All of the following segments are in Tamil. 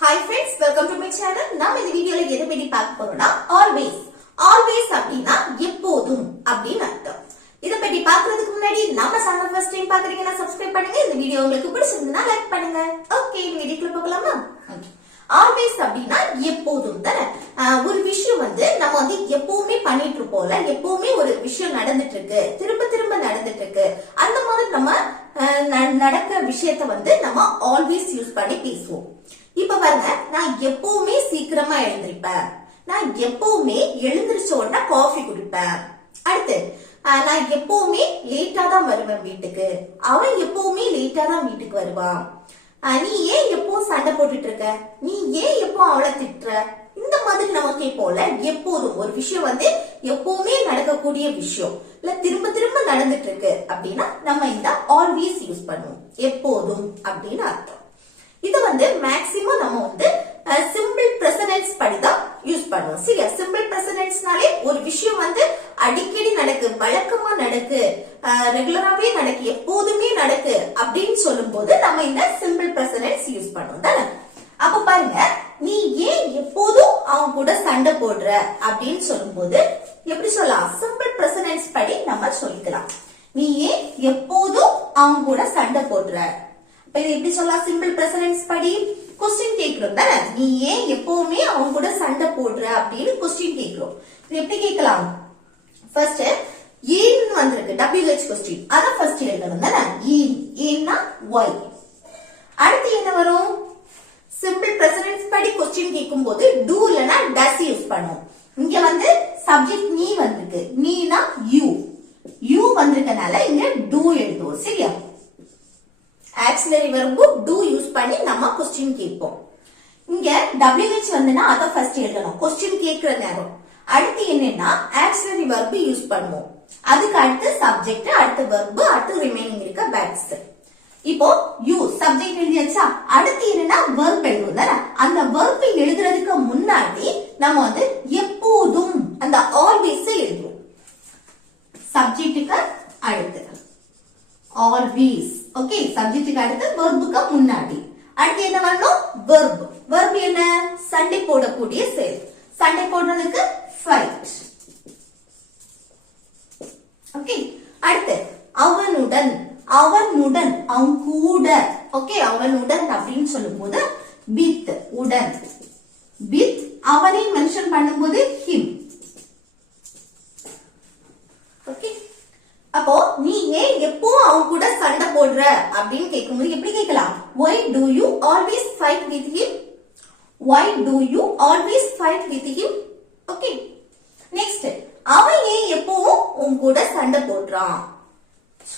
Hi friends, welcome to my channel. நாம இந்த வீடியோல எதை பத்தி பார்க்க போறோம்னா always அப்படினா எப்போதும் அப்படின அர்த்தம். இத பத்தி பார்க்கிறதுக்கு முன்னாடி நம்ம சேனல் ஃபர்ஸ்ட் டைம் பார்க்கறீங்கன்னா subscribe பண்ணுங்க. இந்த வீடியோ உங்களுக்கு பிடிச்சிருந்தா லைக் பண்ணுங்க. ஓகே, இந்த வீடியோக்குள்ள போகலாமா? always அப்படினா எப்போதும் தான. ஒரு விஷயம் நம்ம எப்பவுமே பண்ணிட்டு இருப்போம்ல, எப்பவுமே ஒரு விஷயம் நடந்துட்டு இருக்கு, திரும்ப நடந்துட்டு இருக்கு. அந்த மாதிரி நம்ம நடக்கிற விஷயத்தை நம்ம always யூஸ் பண்ணி பேசுவோம். இப்ப பாருங்க, நான் எப்பவுமே சீக்கிரமா எழுந்திருப்பேன், நான் எப்பவுமே எழுந்திருச்ச உடனே காஃபி குடிப்பேன். அடுத்து நான் எப்பவுமே லேட்டா தான் வருவேன் வீட்டுக்கு, அவன் எப்பவுமே லேட்டா தான் வீட்டுக்கு வருவான். நீ ஏன் எப்போ சண்டை போட்டுட்டு இருக்க, நீ ஏன் எப்போ அவளை திட்டுற, இந்த மாதிரி நம்ம கேட்போம்ல. எப்போதும் ஒரு விஷயம் எப்பவுமே நடக்கக்கூடிய விஷயம் இல்ல, திரும்ப நடந்துட்டு இருக்கு அப்படின்னா நம்ம இந்த ஆல்வேஸ் யூஸ் பண்ணுவோம். எப்போதும் அப்படின்னு அர்த்தம். இது மேக்ஸிமம் நம்ம சிம்பிள் பிரசன்டென்ஸ் படிதான் யூஸ் பண்ணுவோம். சரியா? சிம்பிள் பிரசன்டென்ஸ்னாலே ஒரு விஷயம் அடிக்கடி நடக்கு, வழக்கமா நடக்கு, ரெகுலராவே நடக்கு, எப்போதுமே நடக்கு அப்படின்னு சொல்லும் போது நம்ம இந்த சிம்பிள் பிரசன்டென்ஸ் யூஸ் பண்ணுவோம் தானே. அப்ப பாருங்க, நீ ஏன் எப்போதும் அவன் கூட சண்டை போடுற அப்படின்னு சொல்லும் போது எப்படி சொல்லலாம்? சிம்பிள் பிரசன்டென்ஸ் படி நம்ம சொல்லிக்கலாம். நீ ஏன் எப்போதும் அவன் கூட சண்டை போடுற. இது எப்படி சொல்லலாம்? சிம்பிள் பிரசன்டென்ஸ் படி क्वेश्चन கேக்குறோம் தானே. நீ ஏன் எப்பவுமே அவங்க கூட சண்டை போடுற அப்படின்னு क्वेश्चन கேக்குறோம். இது எப்படி கேட்கலாம்? ஃபர்ஸ்ட் ஏன் வந்திருக்கு, WH क्वेश्चन, அத ஃபர்ஸ்ட் எழுதணும் தானே. ஏன்னா why. அடுத்து என்ன வரும்? சிம்பிள் பிரசன்டென்ஸ் படி क्वेश्चन கேக்கும்போது do இல்லனா does யூஸ் பண்ணுவோம். இங்க சப்ஜெக்ட் நீ வந்திருக்கு, நீனா you வந்திருக்கனால இங்க do எழுதுவோம். சரியா? ஆக்சிலரி வெர்ப் do யூஸ் பண்ணி நம்ம क्वेश्चन கேட்போம். இங்க WH அத ஃபர்ஸ்ட் எழுதணும், क्वेश्चन கேக்குற நேரம். அடுத்து என்னன்னா ஆக்சிலரி வெர்ப் யூஸ் பண்ணுவோம். அதுக்கு அடுத்து சப்ஜெக்ட், அடுத்து வெர்ப், அடுத்து ரிமைனிங் இருக்க பேட்ஸ். இப்போ you சப்ஜெக்ட் எழுதியாச்சா? அடுத்து என்னன்னா வெர்ப் எழுதுவோம் தானே. அந்த வெர்ப் எழுதுறதுக்கு முன்னாடி நம்ம எப்போதும் அந்த ஆல்வேஸ் எழுதுவோம். சப்ஜெக்ட்டுக்கு அடுத்து always. ஓகே, சப்ஜெக்ட்டுக்கு அடுத்து வெர்புக்கு முன்னாடி. அடுத்து என்ன வரணும்? வெர்ப். வெர்ப் என்ன? சண்டை போடக்கூடிய செயல். சண்டை போடுறதுக்கு fight. ஓகே, அடுத்து அவனுடன், அவன் கூட. ஓகே, அவனுடன் அப்படின்னு சொல்லும்போது with, உடன். with அவனை மென்ஷன் பண்ணும்போது him. ஓகே, அப்போ நீ ஏன் எப்போ அவன் கூட சண்டை போடுற அப்படின்னு கேட்கும்போது எப்படி கேட்கலாம்? why do you always fight with him? why do you always fight with him? Okay, next அவன் ஏன் எப்பவும் உன் கூட சண்டை போடுறான்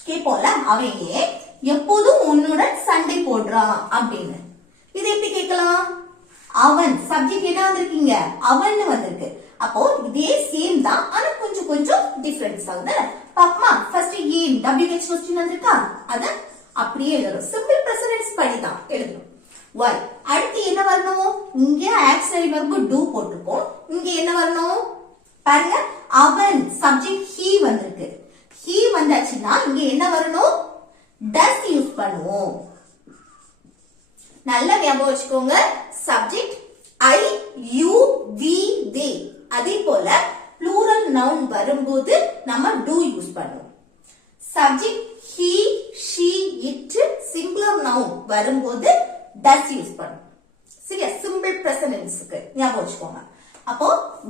கேட்போம்ல. அவன் ஏன் எப்போதும் உன்னுடன் சண்டை போடுறான் அப்படின்னு. இது எப்படி கேட்கலாம்? அவன் சப்ஜெக்ட் என்ன வந்திருக்கீங்க? அவன் வந்திருக்கு. அப்போ இதே சேம் தான், ஆனா கொஞ்சம் டிஃபரன்ஸ் ஆகுது. பாப்பமா, ஃபர்ஸ்ட் ஏன் WH क्वेश्चन வந்திருக்கா, அத அப்படியே எழுதணும். சிம்பிள் பிரசன்டென்ஸ் படி தான் எழுதணும். why. அடுத்து என்ன வரணும்? இங்க ஆக்சிலரி வெர்ப் do போட்டுப்போம். இங்க என்ன வரணும் பாருங்க, அவன் சப்ஜெக்ட் he வந்திருக்கு. he வந்தாச்சுன்னா இங்க என்ன வரணும்? does யூஸ் பண்ணுவோம். நல்லா ஞாபகம் வச்சுக்கோங்க. Subject I, you, we, they. அதே போல plural noun வரும்போது நம்ம do யூஸ் பண்ணுவோம். Subject he, she, it, singular noun வரும்போது does யூஸ் பண்ணுவோம். சரியா? சிம்பிள் பிரசன்டென்ஸ்க்கு ஞாபகம் வச்சுக்கோங்க. அப்போ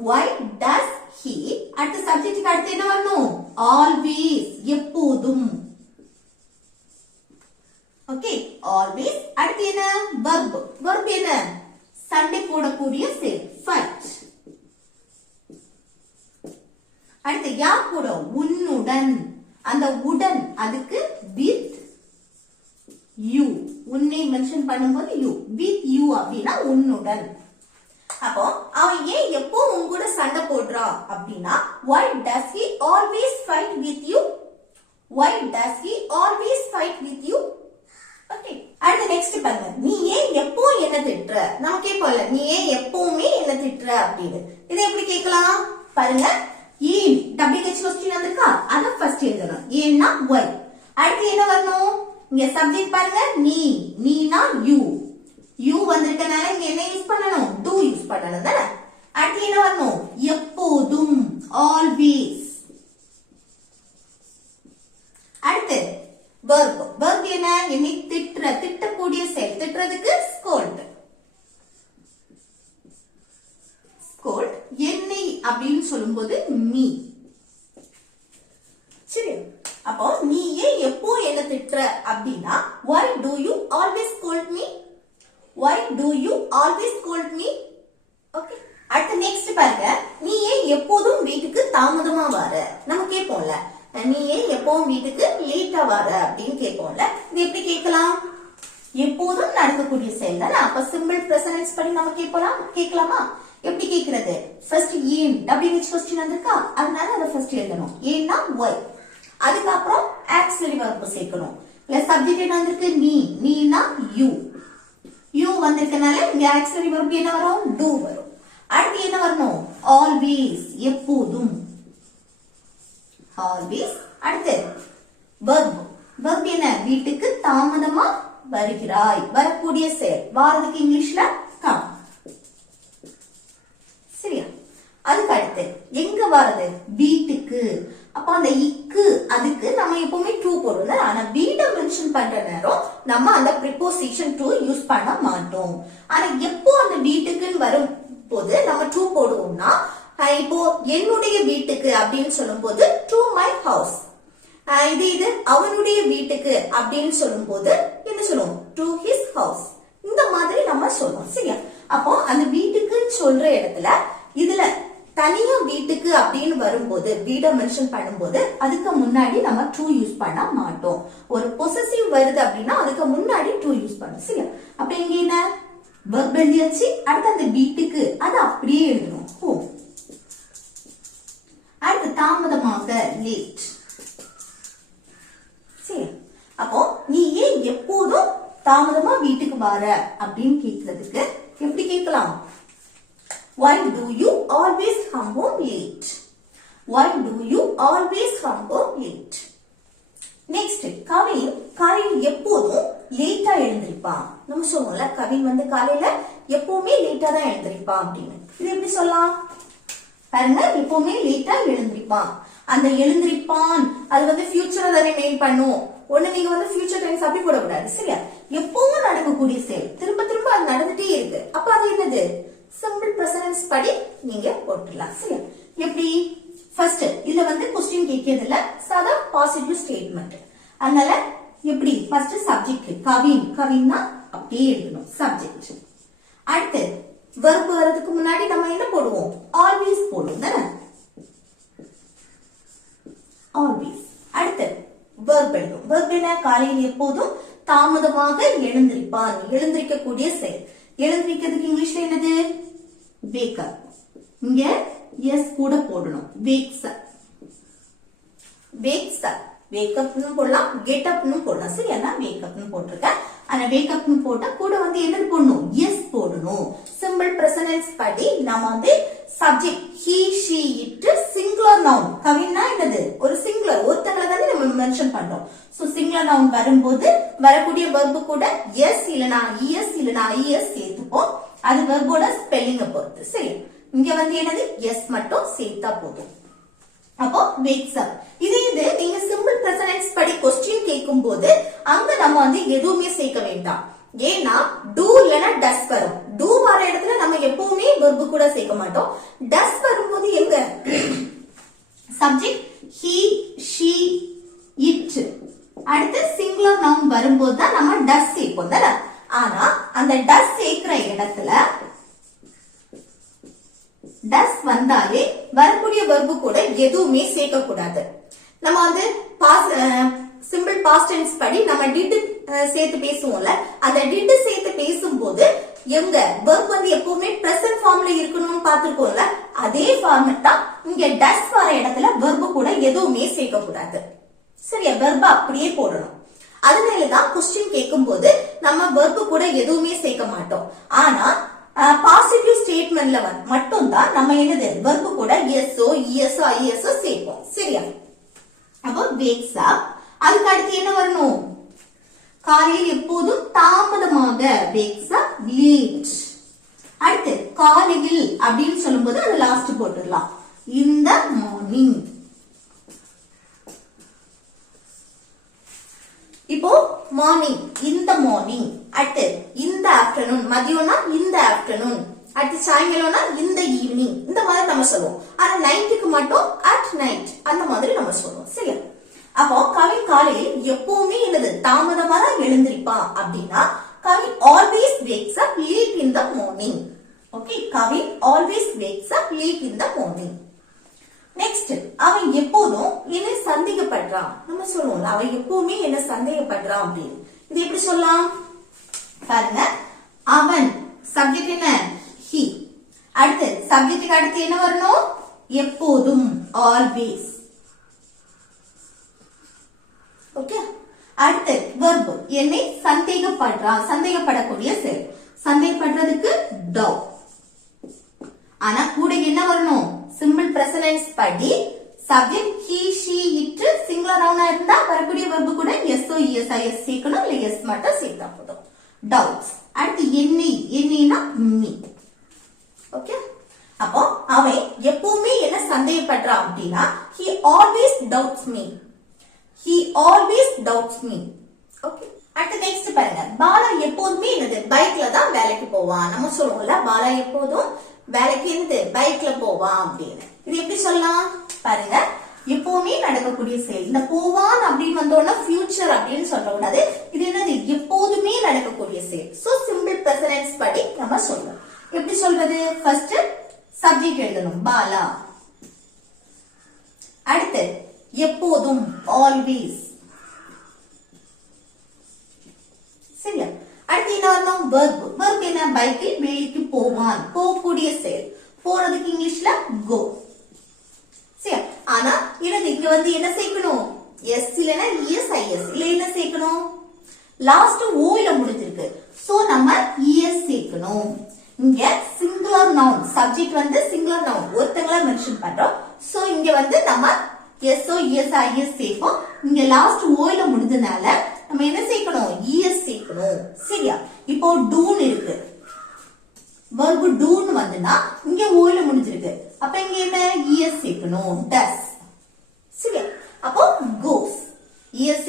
why does he, அடுத்த சப்ஜெக்ட்டுக்கு அடுத்து என்ன வரணும்? always, எப்போதும். Okay, always. அடுத்து என்ன? verb. verb என்ன? சண்டை போடக்கூடிய செயல் fight. அடுத்து யார் கூட? உன்னுடன். அந்த உடன் அதுக்கு with you, உன்னை மென்ஷன் பண்ணும்போது you, with you அப்படின்னா உன்னுடன். அப்போ அவன் ஏன் எப்போ உன் கூட சண்டை போடுறான் அப்படின்னா why does he always fight with you? why does he always fight with you? Okay, அடுத்து நெக்ஸ்ட் பாருங்க, நீ ஏன் எப்போ என்ன திட்டுற. நம்ம கேட்போம்ல, நீ ஏன் எப்பவுமே என்ன திட்டுற அப்படின்னு. இதை எப்படி கேட்கலாம் பாருங்க. ஏன் WH क्वेश्चन வந்திருக்கா, அத ஃபர்ஸ்ட் எழுதணும். ஏன்னா why. அடுத்து என்ன வரணும்? இங்க சப்ஜெக்ட் பாருங்க, நீனா you, யூ வந்திருக்கனால இங்க என்ன யூஸ் பண்ணணும் டு யூஸ் பண்ணணும் தானே அடுத்து என்ன வரணும் எப்போதும் ஆல்வேஸ் அடுத்து verb என்ன என்னை திட்டக்கூடிய செயல் திட்டுறதுக்கு scold என்னை அப்படின்னு சொல்லும்போது மீ சரி அப்போ நீ ஏன் எப்போ என்ன திட்டுற அப்படின்னா why do you always scold me why do you always scold me okay அடுத்து நெக்ஸ்ட் பாருங்க நீ ஏன் எப்போதும் வீட்டுக்கு தாமதமா வர நம்ம கேட்போம்ல நீ ஏன் எப்பவும் வீட்டுக்கு லேட்டா வர அப்படின்னு கேட்போம்ல இது எப்படி கேட்கலாம் எப்போதும் நடக்கக்கூடிய செயல் தானே அப்ப சிம்பிள் பிரசன்ஸ் பண்ணி நம்ம கேட்கலாமா எப்படி கேக்குறது ஃபர்ஸ்ட் ஏன் WH क्वेश्चन வந்திருக்கா அதனால அத ஃபர்ஸ்ட் எழுதணும் ஏன்னா why அதுக்கப்புறம் ஆக்சிலரி வெர்ப் சேர்க்கணும் இல்ல சப்ஜெக்ட் என்ன வந்திருக்கு நீனா யூ வந்திருக்கனால இங்க ஆக்சிலரி வெர்ப் என்ன வரும் do வரும் அடுத்து என்ன வரணும் always எப்போதும் always அடுத்து verb என்ன வீட்டுக்கு தாமதமா வருகிறாய் வரக்கூடிய செயல் வாரதுக்கு இங்கிலீஷ்ல come சரியா அதுக்கு அடுத்து எங்க வரது வீட்டுக்கு அப்ப அந்த இக்கு அதுக்கு நம்ம எப்பவுமே டு போடுவோம் ஆனா வீட மென்ஷன் பண்ற நேரம் நம்ம அந்த ப்ரிபோசிஷன் டு யூஸ் பண்ண மாட்டோம் ஆனா எப்போ அந்த வீட்டுக்குன்னு வரும் போது நம்ம டு போடுவோம்னா இப்போ என்னுடைய வீட்டுக்கு அப்படின்னு சொல்லும் போது டு மை ஹவுஸ் இது அவனுடைய வீட்டுக்கு அப்படின்னு சொல்லும் போது என்ன சொல்லுவோம் டு ஹிஸ் ஹவுஸ் இந்த மாதிரி நம்ம சொல்லுவோம் சரியா அப்போ அந்த வீட்டுக்குன்னு சொல்ற இடத்துல இதுல தனியா வீட்டுக்கு அப்படின்னு வரும்போது வீட மென்ஷன் பண்ணும்போது அதுக்கு முன்னாடி நம்ம டு யூஸ் பண்ண மாட்டோம் ஒரு பொசசிவ் வருது அப்படின்னா அதுக்கு முன்னாடி டு யூஸ் பண்ணும் சரியா அப்ப இங்க என்ன verb எழுதியாச்சு அடுத்து அந்த வீட்டுக்கு அது அப்படியே எழுதணும் ஹோம் அடுத்து தாமதமாக லேட் சரி அப்போ நீ ஏன் எப்போதும் தாமதமா வீட்டுக்கு வர அப்படின்னு கேக்குறதுக்கு எப்படி கேட்கலாம் why do you always come home late why do you always come home late next Kavin எப்போதும் லேட்டா எழுந்திருப்பான் நம்ம சொல்லுவோம்ல கவின் வந்து காலையில எப்பவுமே லேட்டா தான் எழுந்திருப்பான் அப்படின்னு இது எப்படி சொல்லலாம் பாருங்க எப்பவுமே லேட்டா எழுந்திருப்பான் அந்த எழுந்திருப்பான் அது வந்து ஃபியூச்சரை தான் ரிமைன் பண்ணும் ஒண்ணு நீங்க வந்து ஃபியூச்சர் டைம்ஸ் அப்படி போடக்கூடாது சரியா எப்பவும் நடக்கக்கூடிய செயல் திரும்ப திரும்ப அது நடந்துட்டே இருக்கு அப்ப அது என்னது சிம்பிள் பிரசன்ஸ் படி நீங்க போட்டுடலாம் சரியா எப்படி ஃபர்ஸ்ட் இதுல வந்து क्वेश्चन கேட்கிறதுல சாதா பாசிட்டிவ் ஸ்டேட்மெண்ட் அதனால எப்படி ஃபர்ஸ்ட் சப்ஜெக்ட் கவின்னா அப்படியே எழுதணும் சப்ஜெக்ட் அடுத்து verb வரதுக்கு முன்னாடி நம்ம என்ன போடுவோம் always போடுவோம் தானே always அடுத்து verb எழுதும் verb என்ன காலையில் எப்போதும் தாமதமாக எழுந்திருப்பான் எழுந்திருக்கக்கூடிய செயல் எழுந்திருக்கிறதுக்கு இங்கிலீஷ்ல என்னது wake up இங்க எஸ் கூட போடணும் wakes up wake up னு போடலாம் get up னு போடலாம் சரியா நான் wake up னு போட்டிருக்கேன் ஆனா wake up னு போட்டா கூட வந்து என்ன போடணும் எஸ் போடணும் சிம்பிள் பிரசன்ஸ் படி நம்ம வந்து subject he she it singular noun கவின்னா என்னது ஒரு சிங்குலர் ஒருத்தங்கள தானே நம்ம மென்ஷன் பண்றோம் சோ சிங்குலர் நவுன் வரும்போது வரக்கூடிய verb கூட எஸ் இல்லனா es இல்லனா es சேர்த்துப்போம் அது வெர்போட ஸ்பெல்லிங்க பொறுத்து சரி இங்க வந்து என்னது எஸ் மட்டும் சேர்த்தா போதும் அப்போ wakes up இது நீங்க சிம்பிள் பிரசன்ஸ் படி क्वेश्चन கேட்கும்போது அங்க நம்ம வந்து எதுவுமே சேர்க்க வேண்டாம் ஏன்னா do இல்லனா does வரும் do வர இடத்துல நம்ம எப்பவுமே verb கூட சேர்க்க மாட்டோம் does வரும்போது எங்க சப்ஜெக்ட் he she it அடுத்து சிங்குலர் நவுன் வரும்போது தான் நம்ம does சேர்ப்போம் தானே ஆனா அந்த does சேர்க்கிற இடத்துல does வந்தாலே வரக்கூடிய verb கூட எதுவுமே சேர்க்க கூடாது நம்ம வந்து சிம்பிள் பாஸ்ட் டென்ஸ் படி நம்ம did சேர்த்து பேசுவோம்ல அந்த did சேர்த்து பேசும்போது எங்க verb வந்து எப்பவுமே பிரசன்ட் ஃபார்ம்ல இருக்கணும்னு பாத்துருக்கோம்ல அதே ஃபார்மட் தான் இங்க does வர இடத்துல verb கூட எதுவுமே சேர்க்க கூடாது சரியா verb அப்படியே போடணும் அதனாலதான் क्वेश्चन கேட்கும்போது நம்ம verb கூட எதுவுமே சேர்க்க மாட்டோம் ஆனா பாசிட்டிவ் ஸ்டேட்மெண்ட்ல மட்டும் தான் நம்ம என்னது verb கூட எஸ்ஓ இஎஸ்ஓ ஐஎஸ்ஓ சேர்ப்போம் சரியா அப்போ wakes up அதுக்கு அடுத்து என்ன வரணும் காலையில் எப்போதும் தாமதமாக wakes up late. அடுத்து காலையில் அப்படின்னு சொல்லும்போது அது லாஸ்ட் போட்டுடலாம். In the morning. இப்போ மார்னிங், in the morning. அடுத்து in the afternoon, மதியம்னா in the afternoon. அடுத்து சாயங்காலம்னா in the evening. இந்த மாதிரி நம்ம சொல்லுவோம். ஆனா நைட்டுக்கு மட்டும் at night அந்த மாதிரி நம்ம சொல்லுவோம். சரியா? அப்போ கவின் காலையில் எப்பவுமே என்னது தாமதமா தான் எழுந்திருப்பான் அப்படின்னா Kavin always wakes up late in the morning. Okay, Kavin always wakes up late in the morning. Next, அவன் எப்போதும் என்ன சந்தேகப்படுறான். நம்ம சொல்லுவோம் அவன் எப்பவுமே என்ன சந்தேகப்படுறான் அப்படின்னு. இது எப்படி சொல்லலாம் பாருங்க. அவன் சப்ஜெக்ட் என்ன he. அடுத்து சப்ஜெக்ட்டுக்கு அடுத்து என்ன வரணும்? எப்போதும் always. ஓகே. அடுத்து verb என்னை சந்தேகப்படுறான், சந்தேகப்படக்கூடிய செயல். சந்தேகப்படுறதுக்கு doubt. ஆனா கூட என்ன வரணும்? சிம்பிள் பிரசன்ஸ் படி subject he she it singular நவுனா இருந்தா வரக்கூடிய verb கூட s o es i s சேர்க்கணும், இல்ல s மட்டும் சேர்த்தா போதும். doubts. அடுத்து என்னைனா me. ஓகே. அப்போ அவன் எப்பவுமே என்ன சந்தேகப்படுறான் அப்படின்னா he always doubts me. He always doubts me. Okay. அடுத்து நெக்ஸ்ட் பாருங்க. பாலா எப்போதுமே என்னது பைக்ல தான் வேலைக்கு போவான். நம்ம சொல்லுவோம்ல பாலா எப்போதும் வேலைக்கு என்னது பைக்ல போவான் அப்படின்னு. இது எப்படி சொல்லலாம் பாருங்க. எப்பவுமே நடக்கக்கூடிய செயல். இந்த போவான் அப்படின்னு வந்தோம்னா ஃபியூச்சர் அப்படின்னு சொல்லக்கூடாது. இது என்னது எப்போதுமே நடக்கக்கூடிய செயல். சோ சிம்பிள் பிரசன்ஸ் படி நம்ம சொல்றோம். எப்படி சொல்றது? ஃபர்ஸ்ட் சப்ஜெக்ட் எழுதணும் பாலா. அடுத்து எப்போதும் always. சரியா? அடுத்து என்ன வரணும்? verb. verb என்ன? பைக்கில் வேலைக்கு போவான், போகக்கூடிய செயல். போறதுக்கு இங்கிலீஷ்ல go. சரியா? ஆனா என்னது இங்க வந்து என்ன சேர்க்கணும்? s இல்லனா es is. இல்ல என்ன சேர்க்கணும்? லாஸ்ட் o ல முடிஞ்சிருக்கு. சோ நம்ம es சேர்க்கணும். இங்க சிங்குலர் நவுன், சப்ஜெக்ட் வந்து சிங்குலர் நவுன் ஒருத்தங்கள மென்ஷன் பண்றோம். சோ இங்க வந்து நம்ம s o es i s சேர்ப்போம். இங்க லாஸ்ட் o ல முடிஞ்சனால நம்ம என்ன சேர்க்கணும்? es சேர்க்கணும். சரியா? இப்போ do இருக்கு. verb do வந்துனா இங்க o ல முடிஞ்சிருக்கு. அப்ப இங்க என்ன? es சேர்க்கணும். does. சரியா? அப்போ goes. es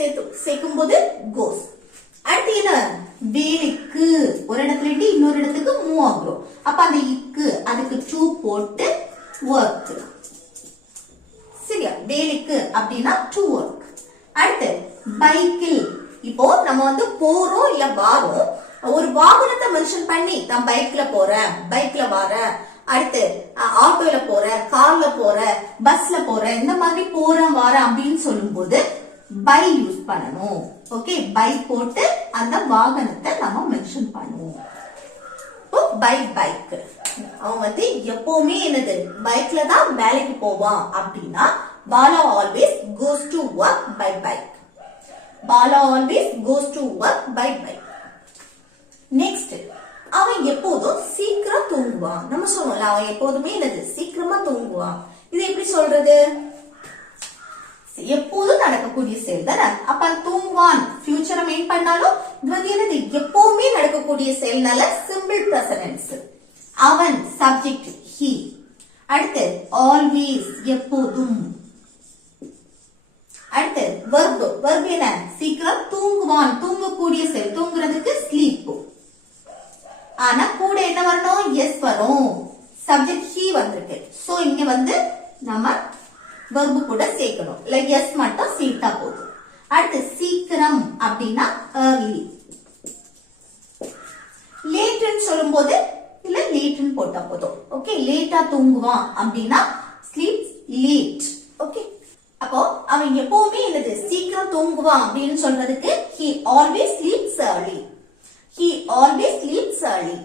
சேர்க்கும்போது goes. அடுத்து என்ன? வேலைக்கு ஒரு இடத்துல இருந்து இன்னொரு இடத்துக்கு மூவ் ஆகுறோம். அப்ப அந்த இக்கு அதுக்கு to போட்டு work. சரியா? வேலைக்கு அப்படின்னா to work. அடுத்து பைக்கில். இப்போ நம்ம வந்து போறோம் இல்ல வாரோம், ஒரு வாகனத்தை மென்ஷன் பண்ணி நான் பைக்ல போறேன், பைக்ல வரேன், அடுத்து ஆட்டோல போறேன், கார்ல போறேன், பஸ்ல போறேன், இந்த மாதிரி போறேன் வாரேன் அப்படின்னு சொல்லும்போது பை யூஸ் பண்ணணும். ஓகே, பை போட்டு அந்த வாகனத்தை நம்ம மென்ஷன் பண்ணுவோம். By bike. அவன் வந்து எப்பவுமே என்னது பைக்ல தான் வேலைக்கு போவான் அப்படின்னா Bala always goes to work by bike. Bala always goes to work by bike. Next, அவன் எப்போதும் சீக்கிரம் தூங்குவான். நம்ம சொல்லுவோம்ல அவன் எப்போதுமே என்னது சீக்கிரமா தூங்குவான். இது எப்படி சொல்றது? எப்போதும் நடக்கக்கூடிய செயல் தானே. அப்ப தூங்குவான் ஃபியூச்சரை மெயின் பண்ணாலும் இது வந்து என்னது எப்பவுமே நடக்கக்கூடிய செயல்னால சிம்பிள் பிரசன்ஸ். அவன் சப்ஜெக்ட் he. அடுத்து ஆல்வேஸ் எப்போதும். அடுத்து verb. verb என்ன? சீக்கிரம் தூங்குவான், தூங்கக்கூடிய செயல். தூங்குறதுக்கு sleep. ஆனா கூட என்ன வரணும்? yes வரும். சப்ஜெக்ட் he வந்திருக்கு. சோ இங்க வந்து நம்ம verb கூட சேர்க்கணும். இல்ல yes மட்டும் சேர்த்தா போதும். அடுத்து சீக்கிரம் அப்படின்னா early. லேட்னு சொல்லும்போது இல்ல லேட்னு போட்டா போதும். ஓகே, லேட்டா தூங்குவான் அப்படின்னா sleep late. ஓகே, அப்போ அவன் எப்பவுமே என்னது சீக்கிரம் தூங்குவான் அப்படின்னு சொல்றதுக்கு he always sleeps early. He always sleeps early.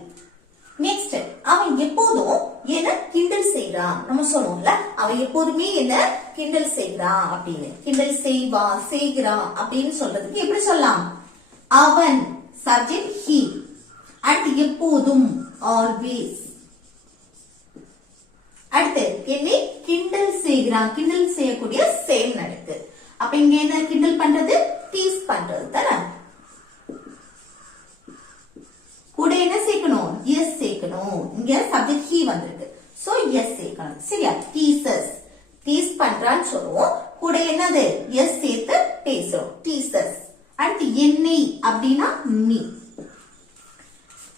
Next, அவன் எப்போதும் என்ன கிண்டல் செய்யறான். நம்ம சொல்லுவோம்ல அவன் எப்போதுமே என்ன கிண்டல் செய்யறான் அப்படின்னு. கிண்டல் செய்வான், செய்கிறான் அப்படின்னு சொல்றதுக்கு எப்படி சொல்லலாம்? அவன் சப்ஜெக்ட் he. அடுத்து எப்போதும் always. அடுத்து என்னை கிண்டல் செய்கிறான், கிண்டல் செய்யக்கூடிய செயல் நடக்கு. அப்ப இங்க என்ன கிண்டல் பண்றது? டீஸ் பண்றது தானே. கூட என்ன சேர்க்கணும் எஸ் சேர்க்கணும் இங்க சப்ஜெக்ட் he வந்திருக்கு சோ எஸ் சேர்க்கணும் சரியா டீசஸ் டீஸ் பண்றான்னு சொல்லுவோம் கூட என்னது எஸ் சேர்த்து பேசுறோம் டீசஸ் அடுத்து என்னை அப்படின்னா மீ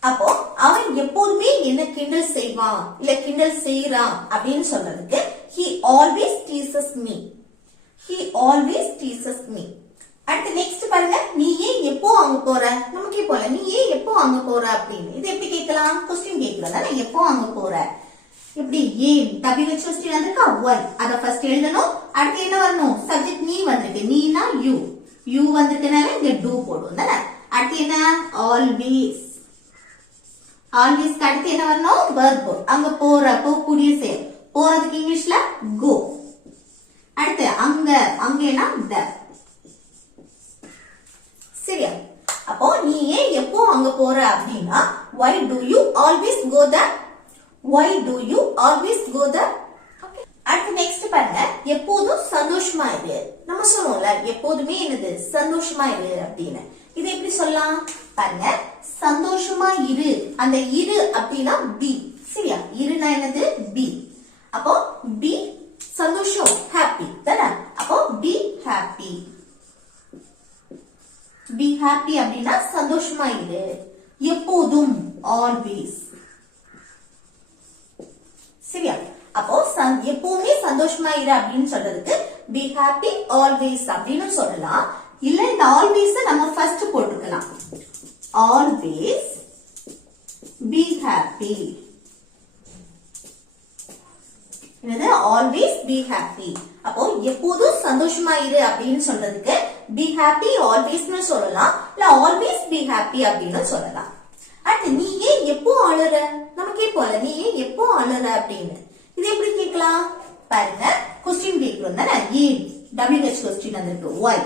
அப்போ அவன் எப்போதுமே என்ன கிண்டல் செய்வான் இல்ல கிண்டல் செய்யறான் அப்படின்னு சொல்றதுக்கு he always teases me he always teases me அடுத்து நெக்ஸ்ட் பாருங்க நீ ஏன் எப்போ அங்க போற நமக்கே போல நீ ஏன் எப்போ அங்க போற அப்படின்னு இது எப்படி கேட்கலாம் क्वेश्चन கேட்கறதால எப்போ அங்க போற இப்படி ஏன் WH क्वेश्चन வந்திருக்கா why அத ஃபர்ஸ்ட் எழுதணும் அடுத்து என்ன வரணும் சப்ஜெக்ட் நீ வந்திருக்கு நீனா you வந்திருக்கனால இங்க do போடுவோம் தானே அடுத்து என்ன always அடுத்து என்ன வரணும் verb அங்க போகக்கூடிய செயல் போறதுக்கு இங்கிலீஷ்ல go அடுத்து அங்கனா the சரியா அப்போ நீ ஏன் எப்போ அங்க போற அப்படின்னா why do you always go there why do you always go there அடுத்து நெக்ஸ்ட் பாருங்க எப்போதும் சந்தோஷமா இரு நம்ம சொல்லுவோம்ல எப்போதுமே என்னது சந்தோஷமா இரு அப்படின்னு இது எப்படி சொல்லலாம் பாருங்க சந்தோஷமா இரு அந்த இரு அப்படின்னா பி சரியா இருனா என்னது பி அப்போ பி சந்தோஷம் ஹாப்பி தானே அப்போ பி ஹாப்பி பி ஹாப்பி அப்படின்னா சந்தோஷமா இரு எப்போதும் ஆல்வேஸ் சரியா அப்போ எப்பவுமே சந்தோஷமா இரு அப்படின்னு சொல்றதுக்கு பி ஹாப்பி ஆல்வேஸ் அப்படின்னு சொல்லலாம் இல்ல இந்த ஆல்வேஸ் நம்ம ஃபர்ஸ்ட் போட்டுக்கலாம் ஆல்வேஸ் பி ஹாப்பி என்னது ஆல்வேஸ் பி ஹாப்பி அப்போ எப்போதும் சந்தோஷமா இரு அப்படின்னு சொல்றதுக்கு பி ஹாப்பி ஆல்வேஸ்னு சொல்லலாம் இல்ல ஆல்வேஸ் பி ஹாப்பி அப்படின்னு சொல்லலாம் அடுத்து நீ ஏன் எப்போ அழுற நமக்கே போல நீ ஏன் எப்போ அழுற அப்படின்னு இது எப்படி கேட்கலாம் பாருங்க क्वेश्चन கேக்குறோம் தானே ஏன் WH क्वेश्चन வந்திருக்கு why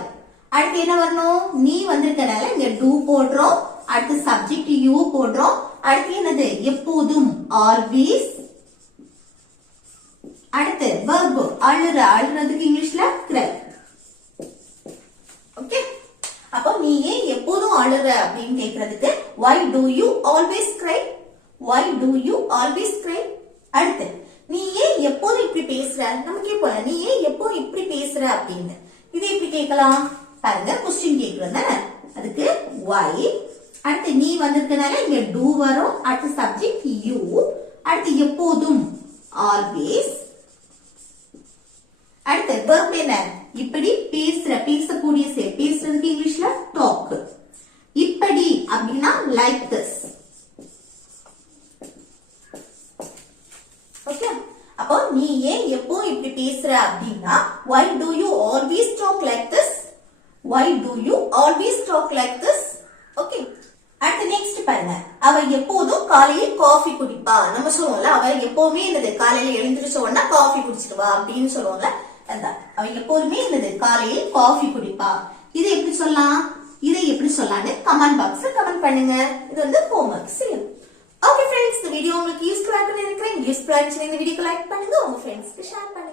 அடுத்து என்ன வரணும் நீ வந்திருக்கனால இங்க do போடுறோம் அடுத்து சப்ஜெக்ட் you போடுறோம் அடுத்து என்னது எப்போதும் always அடுத்து verb அழுறதுக்கு இங்கிலீஷ்ல cry ஓகே அப்போ நீ ஏன் எப்போதும் அழுற அப்படின்னு கேக்குறதுக்கு why do you always cry why do you always cry அடுத்து நீ ஏன் எப்போதும் இப்படி பேசுற நமக்கே போல நீ ஏன் எப்போ இப்படி பேசுற அப்படின்னு இது எப்படி கேட்கலாம் பாருங்க क्वेश्चन கேக்குறோம் தானே அதுக்கு why அடுத்து நீ வந்திருக்கனால இங்க do வரும் அடுத்து சப்ஜெக்ட் you அடுத்து எப்போதும் always அடுத்து verb என்ன இப்படி பேசக்கூடிய செயல் பேசுறதுக்கு இங்கிலீஷ்ல டாக் இப்படி அப்படின்னா லைக் திஸ் ஓகே அப்போ நீ ஏன் எப்போ இப்படி பேசுற அப்படின்னா why do you always talk like this why do you always talk like this okay அடுத்து நெக்ஸ்ட் பாருங்க அவ எப்போதும் காலையில் காஃபி குடிப்பா நம்ம சொல்லுவோம்ல அவ எப்பவுமே என்னது காலையில எழுந்திருச்ச உடனே காஃபி குடிச்சிடுவா அப்படின்னு சொல்லுவோம்ல அவ எப்போதுமே என்னது காலையில் காஃபி குடிப்பா இதை எப்படி சொல்லலாம் இதை எப்படி சொல்லலாம்னு கமெண்ட் பாக்ஸ்ல கமெண்ட் பண்ணுங்க இது வந்து ஹோம்வொர்க் சரி ஓகே फ्रेंड्स இந்த வீடியோ உங்களுக்கு யூஸ்ஃபுல்லா இருக்குன்னு நினைக்கிறேன் யூஸ்ஃபுல்லா இருந்துச்சுன்னா இந்த வீடியோக்கு லைக் பண்ணுங்க உங்க ஃப்ரெண்ட்ஸ்க்கு ஷேர் பண்ணுங்க